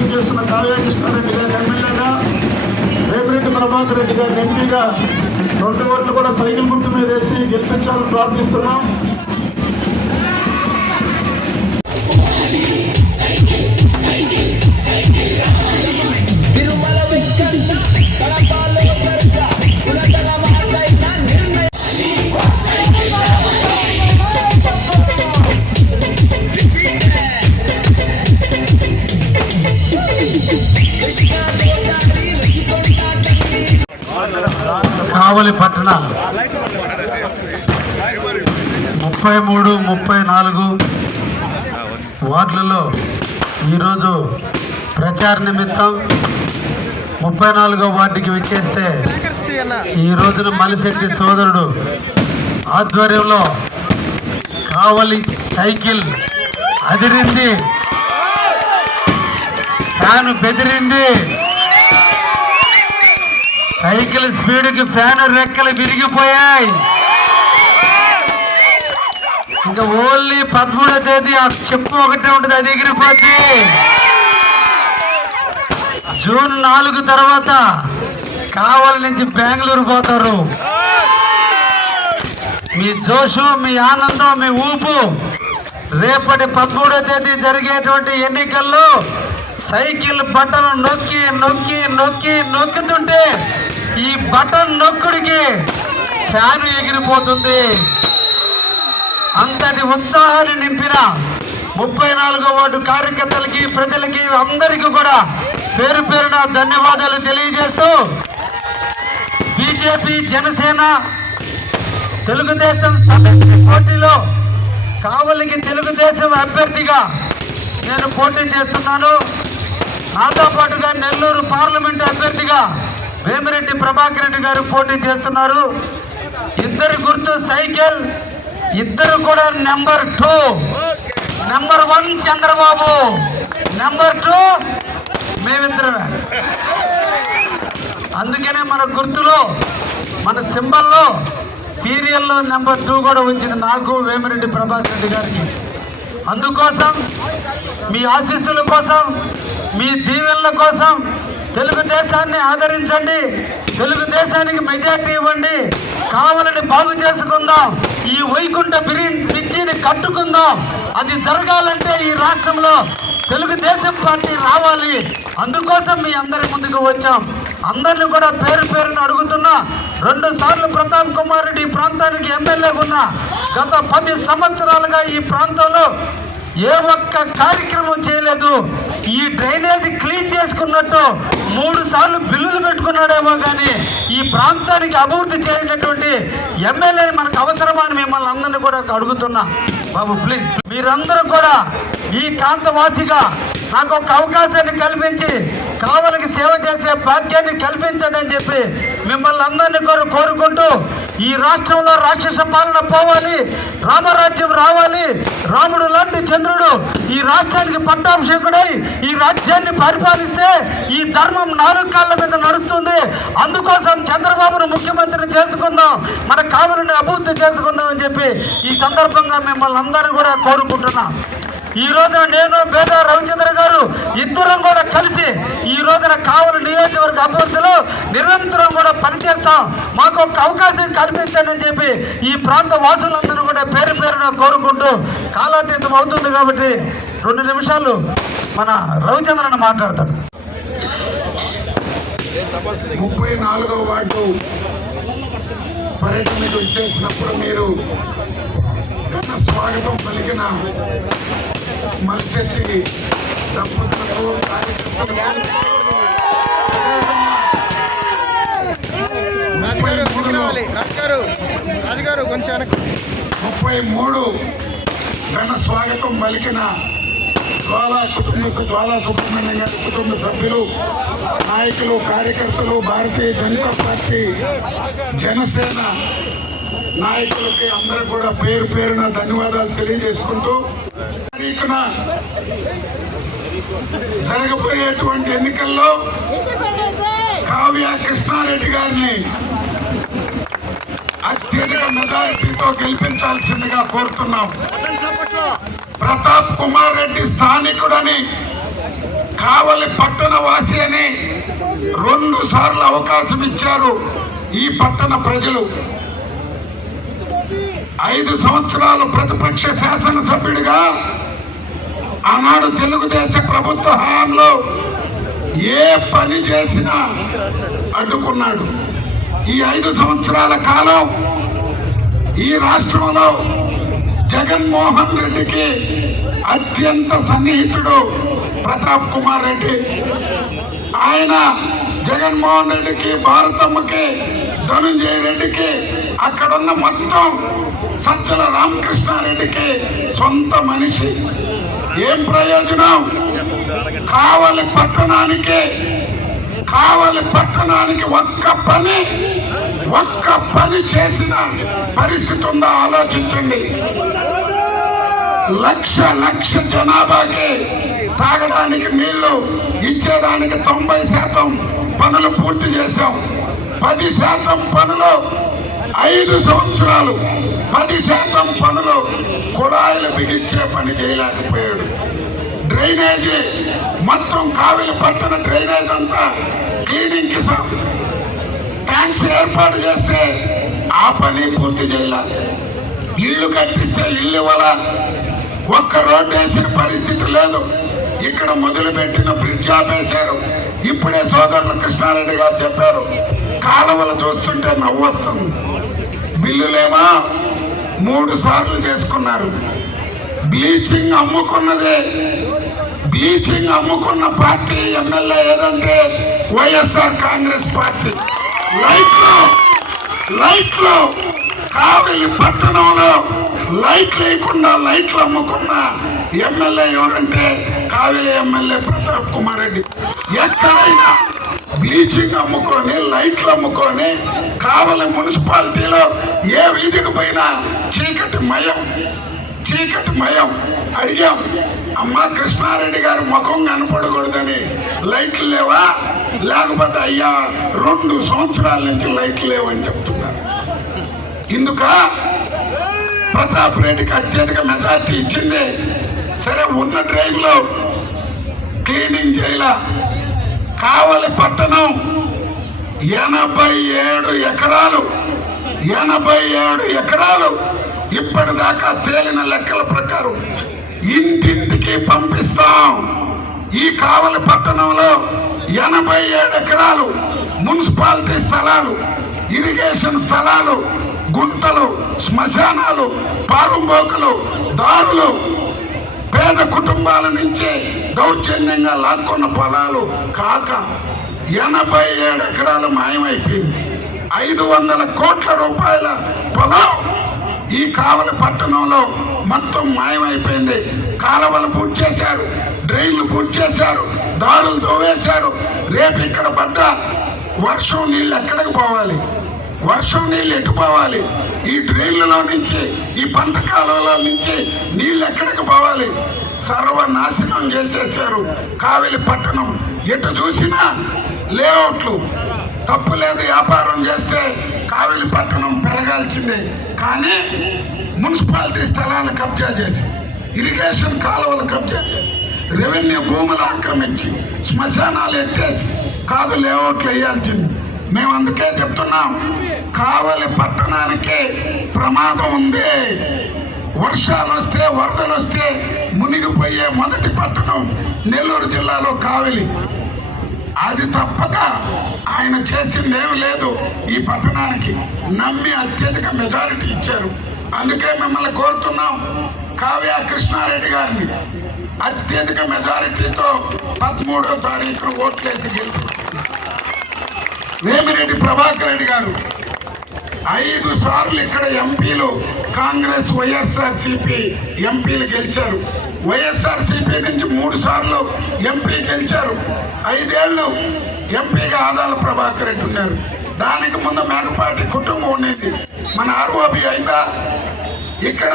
పోటీ చేస్తున్న కావ్య కృష్ణారెడ్డి గారు ఎమ్మెల్యేగా రేపిరెడ్డి ప్రభాకర్ రెడ్డి గారి ఎంపీగా రెండు ఓట్లు కూడా సైకిల్ గుర్తు మీద వేసి గెలిపించాలని ప్రార్థిస్తున్నాం. ముప్పై మూడు ముప్పై నాలుగు వార్డులలో ఈరోజు ప్రచార నిమిత్తం ముప్పై నాలుగో వార్డుకి విచ్చేస్తే ఈ రోజున మలిశెట్టి సోదరుడు ఆధ్వర్యంలో కావలి సైకిల్ అదిరింది. ఫ్యాన్ బెదిరింది. సైకిల్ స్పీడ్కి ఫ్యాన్ రెక్కలు విరిగిపోయాయి. ఇంకా ఓన్లీ పదమూడో తేదీ ఆ చెప్పు ఒకటే ఉంటుంది అది ఎగిరిపోద్ది. జూన్ నాలుగు తర్వాత కావలి నుంచి బెంగళూరు పోతారు. మీ జోషు మీ ఆనందం మీ ఊపు. రేపటి పదమూడో తేదీ జరిగేటువంటి ఎన్నికల్లో సైకిల్ బటన్ నొక్కి నొక్కి నొక్కి నొక్కుతుంటే ఈ బటన్ నొక్కుడికి ఫ్యాన్ ఎగిరిపోతుంది. అంతటి ఉత్సాహాన్ని నింపిన ముప్పై నాలుగో వార్డు కార్యకర్తలకి ప్రజలకి అందరికీ కూడా పేరు పేరున ధన్యవాదాలు తెలియజేస్తూ బీజేపీ జనసేన తెలుగుదేశం సమిష్టి పోటీలో కావలికి తెలుగుదేశం అభ్యర్థిగా నేను పోటీ చేస్తున్నాను. నాతో పాటుగా నెల్లూరు పార్లమెంటు అభ్యర్థిగా వేమిరెడ్డి ప్రభాకర్ రెడ్డి గారు పోటీ చేస్తున్నారు. ఇద్దరు గుర్తు సైకిల్ ఇద్దరు కూడా number two. Number one Chandrababu. Number two మేమిద్దరు అందుకనే మన గుర్తులో మన సింబల్లో సీరియల్లో నెంబర్ టూ కూడా వచ్చింది నాకు వేమిరెడ్డి ప్రభాకర్ రెడ్డి గారికి. అందుకోసం మీ ఆశీస్సుల కోసం మీ దీవెనల కోసం తెలుగుదేశాన్ని ఆదరించండి తెలుగుదేశానికి మెజార్టీ ఇవ్వండి. కావాలని బాగు చేసుకుందాం. ఈ వైకుంఠ బిరి బ్రిడ్జిని కట్టుకుందాం. అది జరగాలంటే ఈ రాష్ట్రంలో తెలుగుదేశం పార్టీ రావాలి. అందుకోసం మీ అందరి ముందుకు వచ్చాం. అందరిని కూడా పేరు పేరును అడుగుతున్నా. రెండు సార్లు ప్రతాప్ కుమార్ రెడ్డి ఈ ప్రాంతానికి ఎమ్మెల్యే ఉన్నా. గత పది సంవత్సరాలుగా ఈ ప్రాంతంలో ఏ ఒక్క కార్యక్రమం చేయలేదు. ఈ డ్రైనేజ్ క్లీన్ చేసుకున్నట్టు మూడు సార్లు బిల్లులు పెట్టుకున్నాడేమో కానీ ఈ ప్రాంతానికి అభివృద్ధి చేయనటువంటి ఎమ్మెల్యే మనకు అవసరమా అని మిమ్మల్ని అందరినీ కూడా అడుగుతున్నా. బాబు ప్లీజ్ మీరందరూ కూడా ఈ ప్రాంతవాసిగా నాకు ఒక అవకాశాన్ని కల్పించి కావలికి సేవ చేసే భాగ్యాన్ని కల్పించండి అని చెప్పి మిమ్మల్ని అందరినీ కూడా కోరుకుంటూ ఈ రాష్ట్రంలో రాక్షస పాలన పోవాలి రామరాజ్యం రావాలి రామ చంద్రుడు ఈ రాష్ట్రానికి పట్టాభిషేకుడై ఈ రాజ్యాన్ని పరిపాలిస్తే ఈ ధర్మం నాలుగు కాళ్ళ మీద నడుస్తుంది. అందుకోసం చంద్రబాబును ముఖ్యమంత్రిని చేసుకుందాం మన కావలిని అభివృద్ధి చేసుకుందాం అని చెప్పి ఈ సందర్భంగా మిమ్మల్ని అందరూ కూడా కోరుకుంటున్నాం. ఈ రోజున నేను పేద రవిచంద్ర గారు ఇద్దరం కూడా కలిసి ఈ రోజున కావలి నియోజకవర్గ అభివృద్ధిలో నిరంతరం చేస్తాం. మాకు ఒక అవకాశం కల్పించండి అని చెప్పి ఈ ప్రాంత వాసులందరూ కూడా పేరు పేరున కోరుకుంటూ కాలాతీతం అవుతుంది కాబట్టి రెండు నిమిషాలు మన రవిచంద్రన్ మాట్లాడతాడు. ముప్పై నాలుగో వార్డు పర్యటనకు వచ్చేసినప్పుడు మీరు స్వాగతం పలికిన మల్శెట్టి దంపతులకు కార్యకర్తలకు రాజుగారు ముందుకు రావాలి. రాజుగారు రాజుగారు కొంచెం ముప్పై మూడు ఘన స్వాగతం పలికిన జ్వాలా కుటుంబ జ్వాలా సుబ్రహ్మణ్యం గారి కుటుంబ సభ్యులు నాయకులు కార్యకర్తలు భారతీయ జనతా పార్టీ జనసేన నాయకులకి అందరూ కూడా పేరు పేరున ధన్యవాదాలు తెలియజేసుకుంటూ తారీఖున జరగబోయేటువంటి ఎన్నికల్లో కావ్య కృష్ణారెడ్డి గారిని అత్యధిక మెజారిటీతో గెలిపించాల్సిందిగా కోరుతున్నాం. ప్రతాప్ కుమార్ రెడ్డి స్థానికుడని కావలి పట్టణ వాసి అని రెండు సార్లు అవకాశం ఇచ్చారు ఈ పట్టణ ప్రజలు. ఐదు సంవత్సరాలు ప్రతిపక్ష శాసనసభ్యుడిగా ఆనాడు తెలుగుదేశ ప్రభుత్వ హయాంలో ఏ పని చేసినా అడ్డుకున్నాడు. ఈ ఐదు సంవత్సరాల కాలం ఈ రాష్ట్రంలో జగన్మోహన్ రెడ్డికి అత్యంత సన్నిహితుడు ప్రతాప్ కుమార్ రెడ్డి. ఆయన జగన్మోహన్ రెడ్డికి భారతమ్మకి ధనుంజయ రెడ్డికి అక్కడున్న మొత్తం సజ్జల రామకృష్ణారెడ్డికి సొంత మనిషి. ఏం ప్రయోజనం? కావలి పట్టణానికి కావలి పట్టణానికి ఒక్క పని ఒక్క పని చేసిన పరిస్థితి ఉందా ఆలోచించండి. లక్ష లక్ష జనాభాకి తాగడానికి నీళ్ళు ఇచ్చేదానికి తొంభై శాతం పనులు పూర్తి చేశాం. పది శాతం పనులు ఐదు సంవత్సరాలు పది శాతం పనులు కుళాయిలు బిగించే పని చేయలేకపోయాడు. డ్రైనేజీ మొత్తం కావిలి పట్టణ డ్రైనేజ్ అంతా క్లీనింగ్కి ట్యాంక్స్ ఏర్పాటు చేస్తే ఆ పని పూర్తి చేయాలి. ఇల్లు కట్టిస్తే ఇల్లు ఇవ్వాలా? ఒక్క రోడ్డు వేసిన పరిస్థితి లేదు. ఇక్కడ మొదలుపెట్టిన బ్రిడ్జ్ ఆపేశారు. ఇప్పుడే సోదరులు కృష్ణారెడ్డి గారు చెప్పారు. కాలువలు చూస్తుంటే నవ్వు వస్తుంది. బిల్లులేమా? మూడు సార్లు చేసుకున్నారు. బ్లీచింగ్ అమ్ముకున్నదే. బ్లీచింగ్ అమ్ముకున్న పార్టీ ఎమ్మెల్యే ఏదంటే వైఎస్ఆర్ కాంగ్రెస్ పార్టీ. లైట్లో లైట్లో పట్టణంలో లైట్ లేకుండా లైట్లు అమ్ముకున్న ఎమ్మెల్యే ఎవరంటే కావేరీ ఎమ్మెల్యే ప్రతాప్ కుమార్ రెడ్డి. ఎక్కడైనా బ్లీచింగ్ అమ్ముకొని లైట్లు అమ్ముకొని కావలి మున్సిపాలిటీలో ఏ వీధికి పోయినా చీకటి మయం. చీకటి మయం అడిగాం అమ్మా కృష్ణారెడ్డి గారు ముఖం కనపడకూడదని లైట్లు లేవా? లేకపోతే అయ్యా రెండు సంవత్సరాల నుంచి లైట్లు లేవని చెప్తున్నారు. ఇందుక ప్రతాప్ రెడ్డికి అత్యధిక మెజార్టీ ఇచ్చింది. సరే ఉన్న ట్రైన్లో క్లీనింగ్ చేయాల. కావలి పట్టణం ఎనభై ఏడు ఎకరాలు. ఎనభై ఏడు ఎకరాలు ఇప్పటిదాకా తేలిన లెక్కల ప్రకారం ఇంటింటికి పంపిస్తాం. ఈ కావలి పట్టణంలో ఎనభై ఏడు ఎకరాలు మున్సిపాలిటీ స్థలాలు ఇరిగేషన్ స్థలాలు గుంటలు శ్మశానాలు పారుంబోకులు దారులు పేద కుటుంబాల నుంచి దౌర్జన్యంగా లాక్కున్న పొలాలు కాక ఎనభై ఏడు ఎకరాలు మాయమైపోయింది. ఐదు వందల కోట్ల రూపాయల పొలం ఈ కావలి పట్టణంలో మొత్తం మాయమైపోయింది. కాలువలు పూర్తి చేశారు డ్రైన్లు పూర్తి చేశారు దారులు తోవేశారు. రేపు ఇక్కడ పడ్డ వర్షం నీళ్ళు ఎక్కడికి పోవాలి? వర్షం నీళ్ళు ఎటు పోవాలి? ఈ డ్రైన్లలో నుంచి ఈ పంట కాలువలో నుంచి నీళ్ళు ఎక్కడికి పోవాలి? సర్వనాశనం చేసేసారు కావలి పట్టణం. ఎటు చూసినా లేఅవుట్లు తప్పు లేదు వ్యాపారం చేస్తే కావేలి పట్టణం పెరగాల్సిందే. కానీ మున్సిపాలిటీ స్థలాలు కబ్జా చేసి ఇరిగేషన్ కాలువలు కబ్జా చేసి రెవెన్యూ భూములు ఆక్రమించి శ్మశానాలు ఎత్తేసి కాదు లేఅవుట్లు వేయాల్సింది. మేము అందుకే చెప్తున్నాం కావలి పట్టణానికే ప్రమాదం ఉంది. వర్షాలు వస్తే వరదలు వస్తే మునిగిపోయే మొదటి పట్టణం నెల్లూరు జిల్లాలో కావలి అది తప్పక ఆయన చేసింది ఏమి లేదు ఈ పట్టణానికి. నమ్మి అత్యధిక మెజారిటీ ఇచ్చారు. అందుకే మిమ్మల్ని కోరుతున్నాం కావ్య కృష్ణారెడ్డి గారిని. అత్యధిక మెజారిటీతో పదమూడో తారీఖున ఓట్లేసి గెలుపు వేమిరెడ్డి ప్రభాకర్ రెడ్డి గారు. ఐదు సార్లు ఇక్కడ ఎంపీలు కాంగ్రెస్ వైఎస్ఆర్సిపి ఎంపీలు గెలిచారు. వైఎస్ఆర్సీపీ నుంచి మూడు సార్లు ఎంపీ గెలిచారు. ఐదేళ్ళు ఎంపీగా ఆదాల ప్రభాకర్ రెడ్డి ఉన్నారు. దానికి ముందు మేకపాటి కుటుంబం ఉండేది. మన ఆర్ఓబి అయిందా? ఇక్కడ